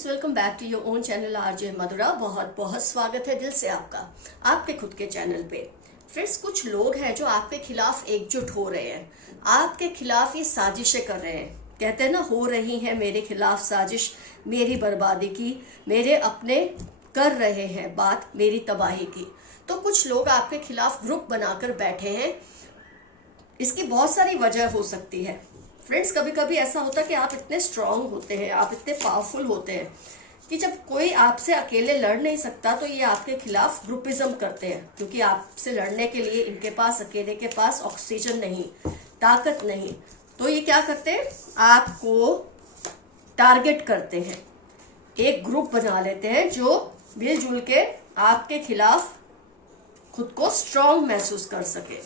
Friends, welcome back to your own channel RJ Madhura. बहुत बहुत स्वागत है दिल से आपका आपके खुद के चैनल पे। फ्रेंड्स, कुछ लोग हैं जो आपके खिलाफ एकजुट हो रहे हैं, आपके खिलाफ ये साजिशें कर रहे हैं। कहते हैं ना, हो रही है मेरे खिलाफ साजिश मेरी बर्बादी की, मेरे अपने कर रहे हैं बात मेरी तबाही की। तो कुछ लोग आपके खिलाफ ग्रुप बनाकर बैठे हैं। इसकी बहुत सारी वजह हो सकती है। फ्रेंड्स, कभी कभी ऐसा होता है कि आप इतने स्ट्रांग होते हैं, आप इतने पावरफुल होते हैं कि जब कोई आपसे अकेले लड़ नहीं सकता तो ये आपके खिलाफ ग्रुपिज्म करते हैं, क्योंकि आपसे लड़ने के लिए इनके पास अकेले के पास ऑक्सीजन नहीं, ताकत नहीं। तो ये क्या करते हैं, आपको टारगेट करते हैं, एक ग्रुप बना लेते हैं जो मिलजुल के आपके खिलाफ खुद को स्ट्रांग महसूस कर सके।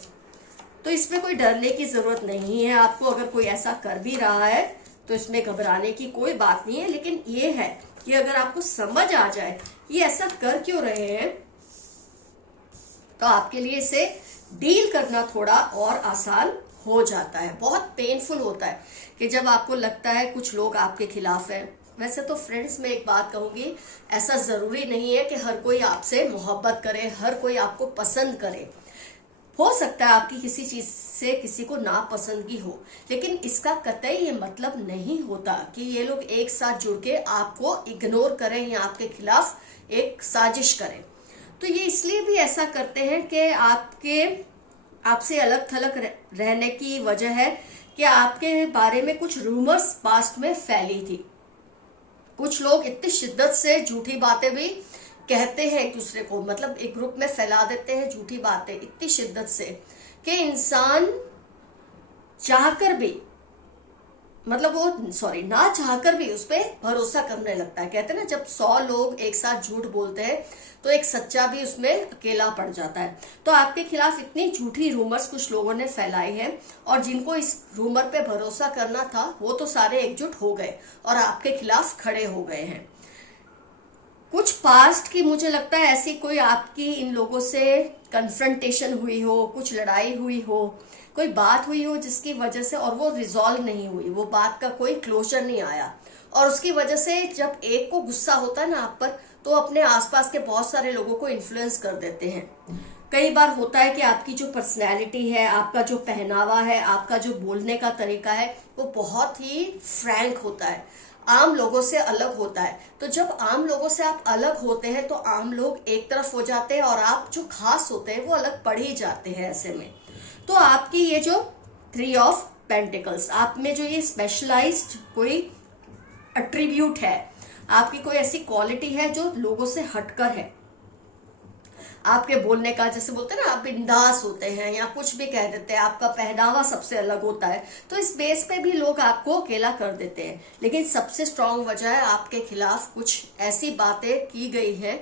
तो इसमें कोई डरने की जरूरत नहीं है आपको। अगर कोई ऐसा कर भी रहा है तो इसमें घबराने की कोई बात नहीं है। लेकिन ये है कि अगर आपको समझ आ जाए ये ऐसा कर क्यों रहे हैं, तो आपके लिए इसे डील करना थोड़ा और आसान हो जाता है। बहुत पेनफुल होता है कि जब आपको लगता है कुछ लोग आपके खिलाफ है। वैसे तो फ्रेंड्स, मैं एक बात कहूंगी, ऐसा जरूरी नहीं है कि हर कोई आपसे मोहब्बत करे, हर कोई आपको पसंद करे। हो सकता है आपकी किसी चीज से किसी को नापसंदगी हो, लेकिन इसका कतई ये मतलब नहीं होता कि ये लोग एक साथ जुड़ के आपको इग्नोर करें या आपके खिलाफ एक साजिश करें। तो ये इसलिए भी ऐसा करते हैं कि आपसे अलग थलग रहने की वजह है कि आपके बारे में कुछ रूमर्स पास्ट में फैली थी। कुछ लोग इतनी शिद्दत से झूठी बातें भी कहते हैं एक दूसरे को, मतलब एक ग्रुप में फैला देते हैं झूठी बातें इतनी शिद्दत से कि इंसान चाहकर भी, मतलब वो ना चाहकर भी उस पर भरोसा करने लगता है। कहते हैं ना, जब 100 लोग एक साथ झूठ बोलते हैं तो एक सच्चा भी उसमें अकेला पड़ जाता है। तो आपके खिलाफ इतनी झूठी रूमर्स कुछ लोगों ने फैलाई है, और जिनको इस रूमर पे भरोसा करना था वो तो सारे एकजुट हो गए और आपके खिलाफ खड़े हो गए हैं। कुछ पास्ट की मुझे लगता है ऐसी कोई आपकी इन लोगों से कन्फ्रंटेशन हुई हो, कुछ लड़ाई हुई हो, कोई बात हुई हो जिसकी वजह से, और वो रिजॉल्व नहीं हुई, वो बात का कोई क्लोजर नहीं आया, और उसकी वजह से जब एक को गुस्सा होता है ना आप पर, तो अपने आसपास के बहुत सारे लोगों को इन्फ्लुएंस कर देते हैं। कई बार होता है कि आपकी जो पर्सनैलिटी है, आपका जो पहनावा है, आपका जो बोलने का तरीका है, वो बहुत ही फ्रैंक होता है, आम लोगों से अलग होता है। तो जब आम लोगों से आप अलग होते हैं तो आम लोग एक तरफ हो जाते हैं और आप जो खास होते हैं वो अलग पड़ ही जाते हैं। ऐसे में तो आपकी ये जो 3 ऑफ पेंटिकल्स, आप में जो ये स्पेशलाइज्ड कोई एट्रीब्यूट है, आपकी कोई ऐसी क्वालिटी है जो लोगों से हटकर है। आपके बोलने का, जैसे बोलते हैं ना, आप बिंदास होते हैं या कुछ भी कह देते हैं, आपका पहनावा सबसे अलग होता है, तो इस बेस पे भी लोग आपको अकेला कर देते हैं। लेकिन सबसे स्ट्रांग वजह है आपके खिलाफ कुछ ऐसी बातें की गई हैं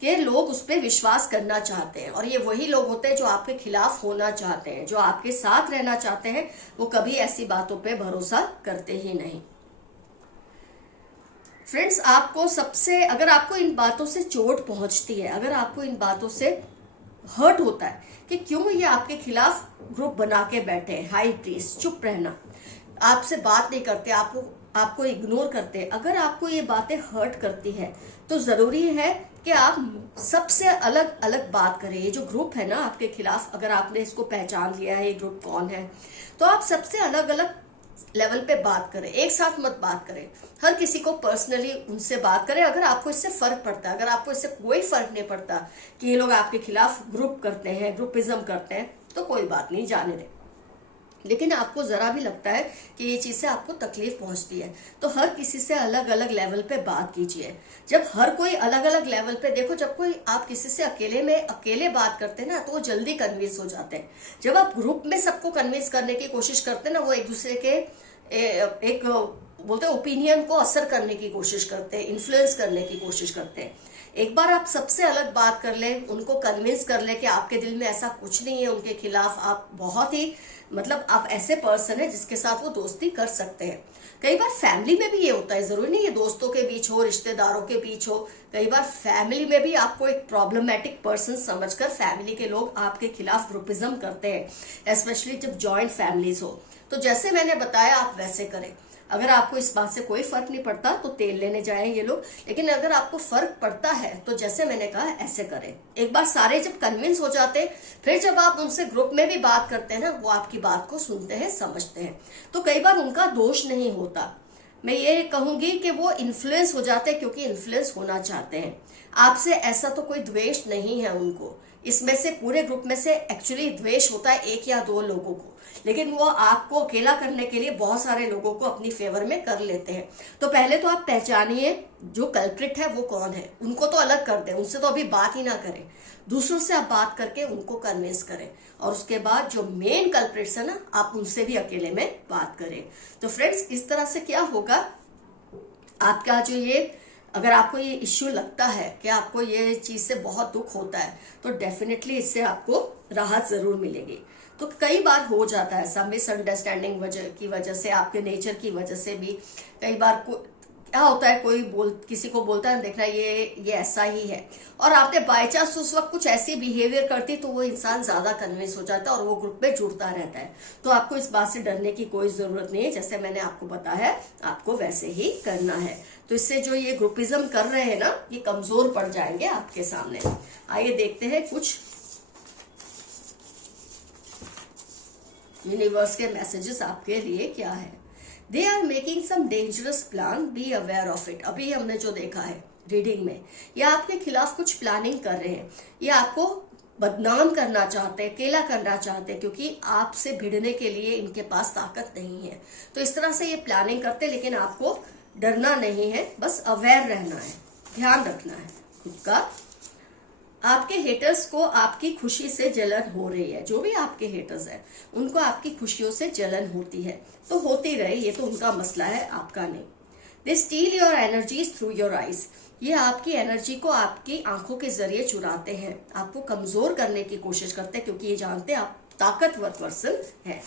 कि लोग उस पर विश्वास करना चाहते हैं, और ये वही लोग होते हैं जो आपके खिलाफ होना चाहते हैं, जो आपके साथ रहना चाहते हैं। वो कभी ऐसी बातों पे भरोसा करते ही नहीं। फ्रेंड्स, आपको सबसे, अगर आपको इन बातों से चोट पहुंचती है, अगर आपको इन बातों से हर्ट होता है कि क्यों ये आपके खिलाफ ग्रुप बना के बैठे हैं, हाई प्रीस्ट, चुप रहना, आपसे बात नहीं करते, आपको इग्नोर करते हैं, अगर आपको ये बातें हर्ट करती है तो जरूरी है कि आप सबसे अलग अलग बात करें। ये जो ग्रुप है ना आपके खिलाफ, अगर आपने इसको पहचान लिया है ये ग्रुप कौन है, तो आप सबसे अलग अलग लेवल पे बात करें, एक साथ मत बात करें। हर किसी को पर्सनली उनसे बात करें अगर आपको इससे फर्क पड़ता है। अगर आपको इससे कोई फर्क नहीं पड़ता कि ये लोग आपके खिलाफ ग्रुप करते हैं, ग्रुपिज्म करते हैं, तो कोई बात नहीं, जाने दें। लेकिन आपको जरा भी लगता है कि ये चीज से आपको तकलीफ पहुंचती है, तो हर किसी से अलग अलग लेवल पे बात कीजिए। जब हर कोई अलग अलग लेवल पे, देखो, जब कोई आप किसी से अकेले बात करते हैं ना तो वो जल्दी कन्विंस हो जाते हैं। जब आप ग्रुप में सबको कन्विंस करने की कोशिश करते हैं ना, वो एक दूसरे के एक बोलते हैं ओपिनियन को असर करने की कोशिश करते हैं, इन्फ्लुएंस करने की कोशिश करते हैं। एक बार आप सबसे अलग बात कर लें, उनको कन्विंस कर लें कि आपके दिल में ऐसा कुछ नहीं है उनके खिलाफ, आप बहुत ही, मतलब आप ऐसे पर्सन है जिसके साथ वो दोस्ती कर सकते हैं। कई बार फैमिली में भी ये होता है, जरूरी नहीं है दोस्तों के बीच हो, रिश्तेदारों के बीच हो, कई बार फैमिली में भी आपको एक प्रॉब्लमेटिक पर्सन समझकर फैमिली के लोग आपके खिलाफ ग्रुपिज्म करते हैं, स्पेशली जब जॉइंट फैमिलीज हो। तो जैसे मैंने बताया आप वैसे करें। अगर आपको इस बात से कोई फर्क नहीं पड़ता तो तेल लेने जाएं ये लोग, लेकिन अगर आपको फर्क पड़ता है तो जैसे मैंने कहा ऐसे करें। एक बार सारे जब कन्विंस हो जाते हैं, फिर जब आप उनसे ग्रुप में भी बात करते हैं ना, वो आपकी बात को सुनते हैं, समझते हैं। तो कई बार उनका दोष नहीं होता, मैं ये कहूंगी कि वो इन्फ्लुएंस हो जाते हैं क्योंकि इन्फ्लुएंस होना चाहते हैं आपसे। ऐसा तो कोई द्वेष नहीं है उनको, इसमें से पूरे ग्रुप में से एक्चुअली द्वेष होता है 1 या 2 लोगों को, लेकिन वो आपको अकेला करने के लिए बहुत सारे लोगों को अपनी फेवर में कर लेते हैं। तो पहले तो आप पहचानिए जो कल्प्रिट है वो कौन है, उनको तो अलग कर दें, उनसे तो अभी बात ही ना करें, दूसरों से आप बात करके उनको कन्विंस करें, और उसके बाद जो मेन कल्प्रिट्स है ना, आप उनसे भी अकेले में बात करें। तो फ्रेंड्स, इस तरह से क्या होगा, आपका जो ये, अगर आपको ये इश्यू लगता है कि आपको ये चीज से बहुत दुख होता है, तो डेफिनेटली इससे आपको राहत जरूर मिलेगी। तो कई बार हो जाता है ऐसा, मिसअंडरस्टैंडिंग की वजह से, आपके नेचर की वजह से भी कई बार क्या होता है, कोई किसी को बोलता है देखना ये ऐसा ही है, और आपने बाय चांस उस वक्त कुछ ऐसी बिहेवियर करती तो वो इंसान ज्यादा कन्विंस हो जाता है और वो ग्रुप में जुड़ता रहता है। तो आपको इस बात से डरने की कोई जरूरत नहीं है, जैसे मैंने आपको बताया है आपको वैसे ही करना है। तो इससे जो ये ग्रुपिज्म कर रहे हैं ना, ये कमजोर पड़ जाएंगे आपके सामने। आइए देखते हैं कुछ यूनिवर्स के मैसेजेस आपके लिए क्या है। They are making some dangerous plan, be aware of it. अभी हमने जो देखा है रीडिंग में, ये आपके खिलाफ कुछ प्लानिंग कर रहे हैं, ये आपको बदनाम करना चाहते हैं, अकेला करना चाहते हैं, क्योंकि आपसे भिड़ने के लिए इनके पास ताकत नहीं है। तो इस तरह से ये प्लानिंग करते हैं, लेकिन आपको डरना नहीं है, बस अवेयर रहना है, ध्यान रखना है खुद का। आपके हेटर्स को आपकी खुशी से जलन हो रही है, जो भी आपके हेटर्स हैं उनको आपकी खुशियों से जलन होती है, तो होती रहे, ये तो उनका मसला है, आपका नहीं। They steal your energies through your eyes, ये आपकी एनर्जी को आपकी आंखों के जरिए चुराते हैं, आपको कमजोर करने की कोशिश करते हैं, क्योंकि ये जानते हैं आप ताकतवर पर्सन है।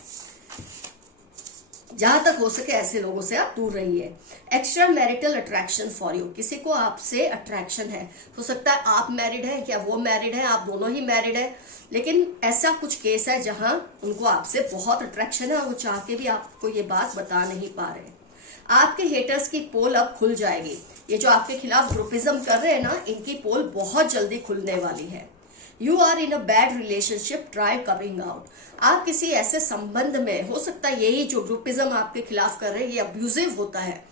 जहां तक हो सके ऐसे लोगों से आप दूर रहिए। Extra marital attraction for you, किसी को आपसे अट्रैक्शन है, हो सकता है आप मैरिड हैं, क्या वो मैरिड है, आप दोनों ही मैरिड है, लेकिन ऐसा कुछ केस है जहां उनको आपसे बहुत अट्रैक्शन है और वो चाह के भी आपको ये बात बता नहीं पा रहे। आपके हेटर्स की पोल अब खुल जाएगी, ये जो आपके खिलाफ ग्रुपिज्म कर रहे हैं ना, इनकी पोल बहुत जल्दी खुलने वाली है। You are in a bad relationship, try coming out. आप किसी ऐसे संबंध में, हो सकता है यही जो ग्रुपिज्म आपके खिलाफ कर रहे हैं ये अब्यूजिव होता है,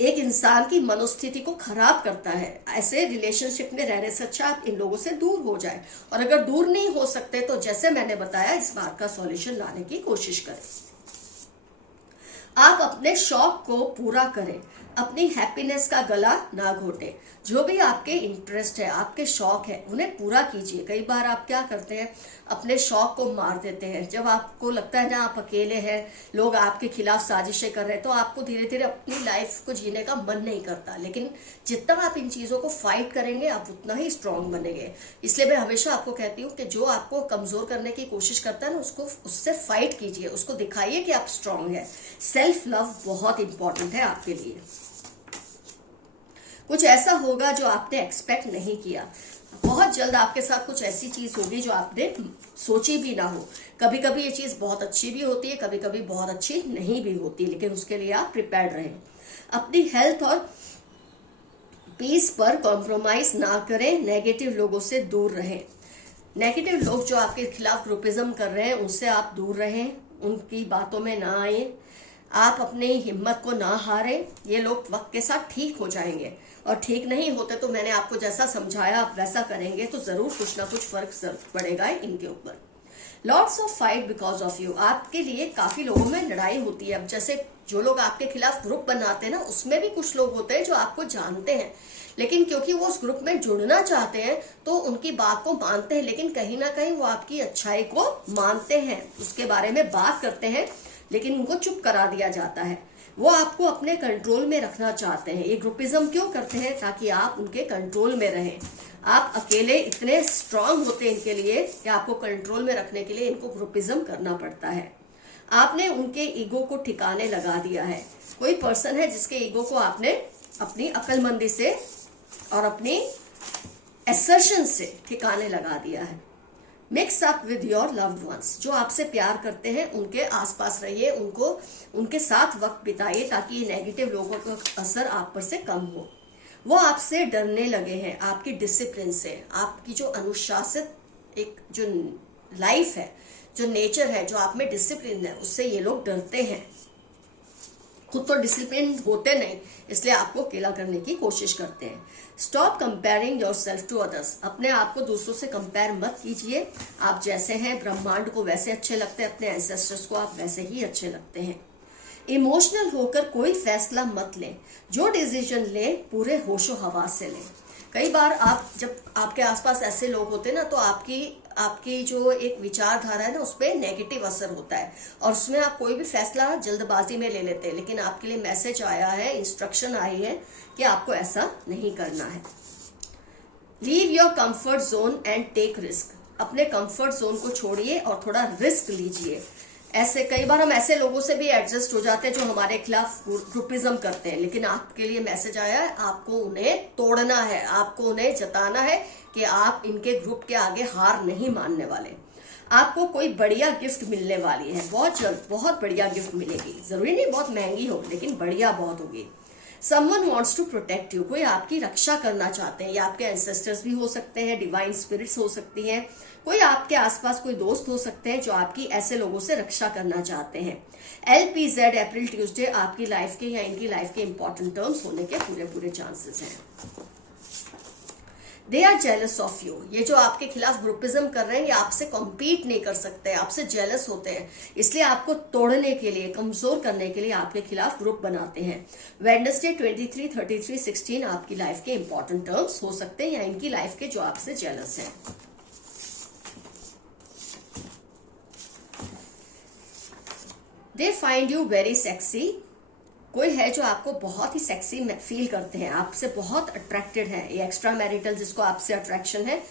एक इंसान की मनोस्थिति को खराब करता है। ऐसे रिलेशनशिप में रहने से अच्छा आप इन लोगों से दूर हो जाए, और अगर दूर नहीं हो सकते तो जैसे मैंने बताया इस बात का सॉल्यूशन लाने की कोशिश करें। आप अपने शौक को पूरा करें, अपनी हैप्पीनेस का गला ना घोटे। जो भी आपके इंटरेस्ट है, आपके शौक है, उन्हें पूरा कीजिए। कई बार आप क्या करते हैं, अपने शौक को मार देते हैं। जब आपको लगता है ना आप अकेले हैं, लोग आपके खिलाफ साजिशें कर रहे हैं, तो आपको धीरे धीरे अपनी लाइफ को जीने का मन नहीं करता। लेकिन जितना आप इन चीजों को फाइट करेंगे, आप उतना ही स्ट्रांग बनेंगे। इसलिए मैं हमेशा आपको कहती हूँ कि जो आपको कमजोर करने की कोशिश करता है ना, उससे फाइट कीजिए, उसको दिखाइए कि आप स्ट्रांग है। सेल्फ लव बहुत इंपॉर्टेंट है आपके लिए। कुछ ऐसा होगा जो आपने एक्सपेक्ट नहीं किया, बहुत जल्द आपके साथ कुछ ऐसी चीज होगी जो आपने सोची भी ना हो। कभी कभी ये चीज बहुत अच्छी भी होती है, कभी कभी बहुत अच्छी नहीं भी होती, लेकिन उसके लिए आप प्रिपेयर्ड रहें। अपनी हेल्थ और पीस पर कॉम्प्रोमाइज ना करें, नेगेटिव लोगों से दूर रहें। नेगेटिव लोग जो आपके खिलाफ ग्रुपिज्म कर रहे हैं उनसे आप दूर रहें, उनकी बातों में ना आए। आप अपनी हिम्मत को ना हारें, ये लोग वक्त के साथ ठीक हो जाएंगे, और ठीक नहीं होते तो मैंने आपको जैसा समझाया आप वैसा करेंगे तो जरूर कुछ ना कुछ फर्क पड़ेगा इनके ऊपर। Lots of fight because of you, आपके लिए काफी लोगों में लड़ाई होती है। अब जैसे जो लोग आपके खिलाफ ग्रुप बनाते हैं ना, उसमें भी कुछ लोग होते हैं जो आपको जानते हैं, लेकिन क्योंकि वो उस ग्रुप में जुड़ना चाहते हैं तो उनकी बात को मानते हैं, लेकिन कहीं ना कहीं वो आपकी अच्छाई को मानते हैं, उसके बारे में बात करते हैं, लेकिन उनको चुप करा दिया जाता है। वो आपको अपने कंट्रोल में रखना चाहते हैं। ये ग्रुपिज्म क्यों करते हैं? ताकि आप उनके कंट्रोल में रहें। आप अकेले इतने स्ट्रांग होते हैं इनके लिए कि आपको कंट्रोल में रखने के लिए इनको ग्रुपिज्म करना पड़ता है। आपने उनके ईगो को ठिकाने लगा दिया है। कोई पर्सन है जिसके ईगो को आपने अपनी अक्लमंदी से और अपनी एसर्शन से ठिकाने लगा दिया है। Mix up with your loved ones, जो आपसे प्यार करते हैं उनके आसपास रहिए, उनके साथ वक्त बिताइए ताकि ये नेगेटिव लोगों का असर आप पर से कम हो। वो आपसे डरने लगे हैं, आपकी डिसिप्लिन से, आपकी जो अनुशासित एक जो लाइफ है, जो नेचर है, जो आप में डिसिप्लिन है, उससे ये लोग डरते हैं। खुद तो डिसिप्लिन होते नहीं, इसलिए आपको अकेला करने की कोशिश करते हैं। Stop comparing your self to others, अपने आप को दूसरों से कंपेयर मत कीजिए। आप जैसे हैं, ब्रह्मांड को वैसे अच्छे लगते हैं, अपने एंसेस्टर्स को आप वैसे ही अच्छे लगते हैं। इमोशनल होकर कोई फैसला मत लें, जो डिसीजन लें पूरे होशो हवास से लें। कई बार आप जब आपके आसपास ऐसे लोग होते हैं ना, तो आपकी जो एक विचारधारा है ना, उस पर नेगेटिव असर होता है और उसमें आप कोई भी फैसला जल्दबाजी में ले लेते हैं। लेकिन आपके लिए मैसेज आया है, इंस्ट्रक्शन आई है कि आपको ऐसा नहीं करना है। Leave your comfort zone and take risk, अपने कंफर्ट जोन को छोड़िए और थोड़ा रिस्क लीजिए। ऐसे कई बार हम ऐसे लोगों से भी एडजस्ट हो जाते हैं जो हमारे खिलाफ ग्रुपिज्म करते हैं, लेकिन आपके लिए मैसेज आया है, आपको उन्हें तोड़ना है, आपको उन्हें जताना है कि आप इनके ग्रुप के आगे हार नहीं मानने वाले। आपको कोई बढ़िया गिफ्ट मिलने वाली है, बहुत जल्द बहुत बढ़िया गिफ्ट मिलेगी। जरूरी नहीं बहुत महंगी हो, लेकिन बढ़िया बहुत होगी। Someone wants to protect you, कोई आपकी रक्षा करना चाहते हैं, या आपके एंसेस्टर्स भी हो सकते हैं, डिवाइन स्पिरिट्स हो सकती हैं, कोई आपके आसपास कोई दोस्त हो सकते हैं जो आपकी ऐसे लोगों से रक्षा करना चाहते हैं। LPZ अप्रैल ट्यूसडे आपकी लाइफ के या इनकी लाइफ के इंपॉर्टेंट टर्म्स होने के पूरे चांसेस हैं। They are jealous of you, ये जो आपके खिलाफ ग्रुपिज्म कर रहे हैं, ये आपसे कॉम्पीट नहीं कर सकते, आपसे जेलस होते हैं, इसलिए आपको तोड़ने के लिए, कमजोर करने के लिए आपके खिलाफ ग्रुप बनाते हैं। वेडनेसडे 23, 33, 16 आपकी लाइफ के इंपॉर्टेंट टर्म्स हो सकते हैं या इनकी लाइफ के जो आपसे जेलस हैं। They find you very sexy, कोई है जो आपको बहुत ही सेक्सी फील करते हैं, आपसे बहुत अट्रैक्टेड है। ये एक्स्ट्रा मैरिटल जिसको आपसे अट्रैक्शन है,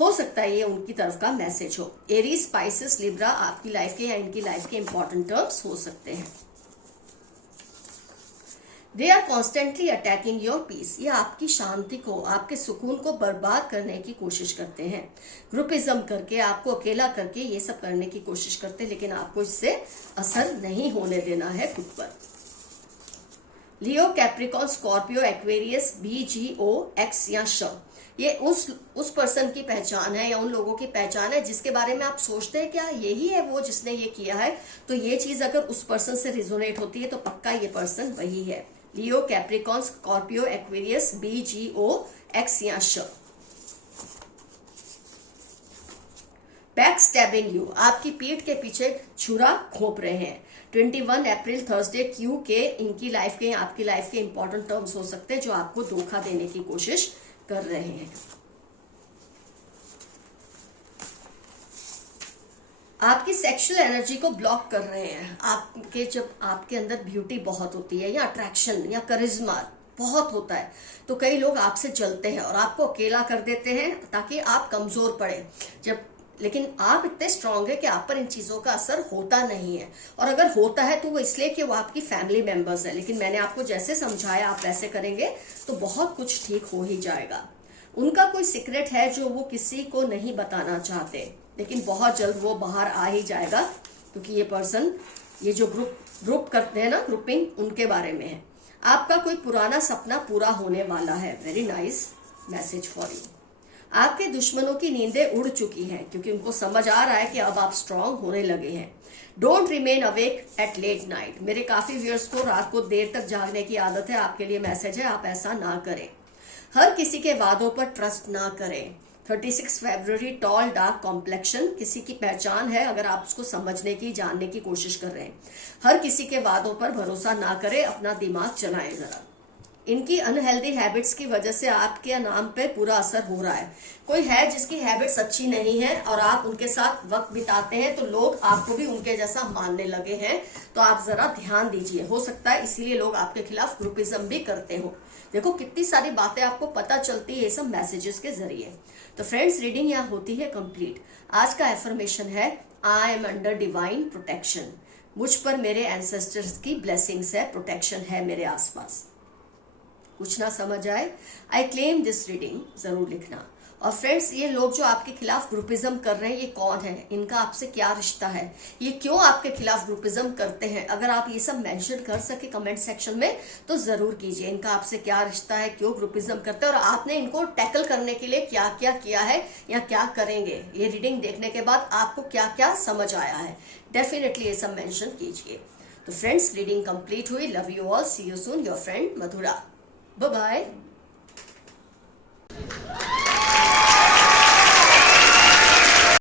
हो सकता है ये उनकी तरफ का मैसेज हो। एरीज, स्पाइसेस, लिब्रा आपकी लाइफ के या इनकी लाइफ के इंपॉर्टेंट टर्म्स हो सकते हैं। They are constantly attacking your peace, ये आपकी शांति को, आपके सुकून को बर्बाद करने की कोशिश करते हैं। ग्रुपिज्म करके, आपको अकेला करके ये सब करने की कोशिश करते हैं, लेकिन आपको इससे असर नहीं होने देना है खुद पर। Leo, Capricorn, Scorpio, Aquarius, BGO, X या श, ये उस पर्सन की पहचान है या उन लोगों की पहचान है जिसके बारे में आप सोचते हैं क्या यही है वो जिसने ये किया है। तो ये चीज अगर उस पर्सन से रिजोनेट होती है तो पक्का ये पर्सन वही है। Leo, Capricorn, Scorpio, Aquarius, BGO, X या श। बैक स्टैबिंग यू, आपकी पीठ के पीछे छुरा घोंप रहे हैं। 21 अप्रैल थर्सडे Q के इनकी लाइफ के आपकी लाइफ के इंपॉर्टेंट टर्म्स हो सकते हैं जो आपको धोखा देने की कोशिश कर रहे हैं। आपकी सेक्सुअल एनर्जी को ब्लॉक कर रहे हैं। आपके जब आपके अंदर ब्यूटी बहुत होती है या अट्रैक्शन या करिश्मा बहुत होता है तो कई लोग आपसे जलते हैं और आपको अकेला कर देते हैं ताकि आप कमजोर पड़े। लेकिन आप इतने स्ट्रांग है कि आप पर इन चीजों का असर होता नहीं है, और अगर होता है तो वो इसलिए कि वो आपकी फैमिली मेंबर्स है। लेकिन मैंने आपको जैसे समझाया आप वैसे करेंगे तो बहुत कुछ ठीक हो ही जाएगा। उनका कोई सीक्रेट है जो वो किसी को नहीं बताना चाहते, लेकिन बहुत जल्द वो बाहर आ ही जाएगा, क्योंकि ये पर्सन ये जो ग्रुप करते हैं ना, ग्रुपिंग, उनके बारे में है। आपका कोई पुराना सपना पूरा होने वाला है। Very nice message for you. आपके दुश्मनों की नींदें उड़ चुकी हैं क्योंकि उनको समझ आ रहा है कि अब आप स्ट्रांग होने लगे हैं। Don't remain awake at late night, मेरे काफी व्यूअर्स को रात को देर तक जागने की आदत है, आपके लिए मैसेज है आप ऐसा ना करें। हर किसी के वादों पर ट्रस्ट ना करें। 36 फरवरी, टॉल डार्क कॉम्प्लेक्शन, किसी की पहचान है अगर आप उसको समझने की जानने की कोशिश कर रहे हैं। हर किसी के वादों पर भरोसा ना करें, अपना दिमाग चलाएं जरा। इनकी अनहेल्दी हैबिट्स की वजह से आपके नाम पे पूरा असर हो रहा है। कोई है जिसकी हैबिट्स अच्छी नहीं है और आप उनके साथ वक्त बिताते हैं तो लोग आपको भी उनके जैसा मानने लगे हैं, तो आप जरा ध्यान दीजिए। हो सकता है इसीलिए लोग आपके खिलाफ ग्रुपिज्म भी करते हो। देखो कितनी सारी बातें आपको पता चलती है ये सब मैसेजेस के जरिए। तो फ्रेंड्स, रीडिंग यहाँ होती है कंप्लीट। आज का एफर्मेशन है I am under divine protection, मुझ पर मेरे एंसेस्टर्स की ब्लेसिंग्स है, प्रोटेक्शन है मेरे आसपास। कुछ ना समझ आए, आई क्लेम दिस रीडिंग जरूर लिखना। और फ्रेंड्स, ये लोग जो आपके खिलाफ ग्रुपिज्म कर रहे हैं, ये कौन है, इनका आपसे क्या रिश्ता है, ये क्यों आपके खिलाफ ग्रुपिज्म करते हैं, अगर आप ये सब मेंशन कर सके कमेंट सेक्शन में तो जरूर कीजिए। इनका आपसे क्या रिश्ता है, क्यों ग्रुपिज्म करते हैं, और आपने इनको टैकल करने के लिए क्या क्या किया है या क्या करेंगे। ये रीडिंग देखने के बाद आपको क्या क्या समझ आया है, डेफिनेटली ये सब मेंशन कीजिए। तो फ्रेंड्स, रीडिंग कंप्लीट हुई। Love you all, see you soon, your friend Madhura. Bye bye.